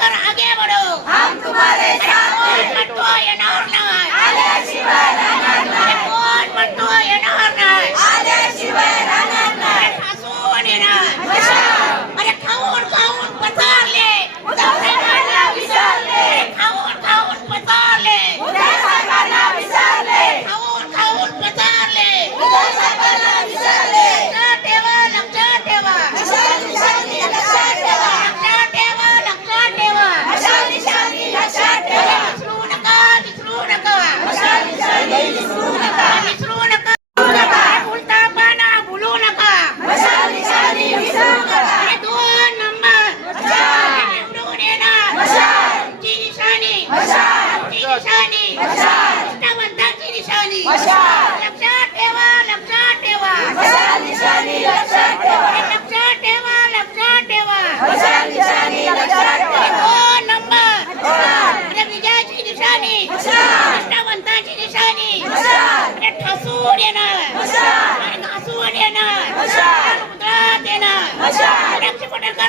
लेकर आगे बढ़ो, हम तुम्हारे साथ हैं, म्हणतो येणार नाही, आल्याशिवाय राहणार नाही, कोण म्हणतो येणार नाही, आल्याशिवाय राहणार नाही, हसून येणार, कशाला? अरे खाऊन खाऊन पचारले, उद्धव साहेबांना विसरले, खाऊन खाऊन पचारले, उद्धव साहेबांना विसरले, खाऊन खाऊन पचारले, उद्धव साहेबांना विसरले, लक्षात ठेवा, लक्षात ठेवा, मशाल निशाणी लक्षात ठेवा, लक्षात ठेवा, लक्षात ठेवा, मशाल निशाणी लक्षात ठेवा, विसरू नका, विसरू नका, मशाल निशाणी विसरू नका, विसरू नका, विसरू नका, उलटा पाना भूलू नका, मशाल निशाणी विसरू नका, हे 2 नंबर मशाल, निवडून येणार, मशाल, आमची निशाणी, मशाल, आमची निशाणी, मशाल, निष्ठावंतांची निशाणी, मशाल, लक्षात ठेवा, लक्षात ठेवा, मशाल निशाणी लक्षात ठेवा, लक्षात ठेवा, लक्षात ठेवा, मशाल निशाणी लक्षात ठेवा, 2 नंबर मशाल, म्हणजे विजयाची निशाणी, मशाल, निष्ठावंतांची निशाणी, मशाल, म्हणजे ठसून येणार, मशाल, आणि घासून येणार, मशाल, उतरत येणार, मशाल, रक्षपटन करा.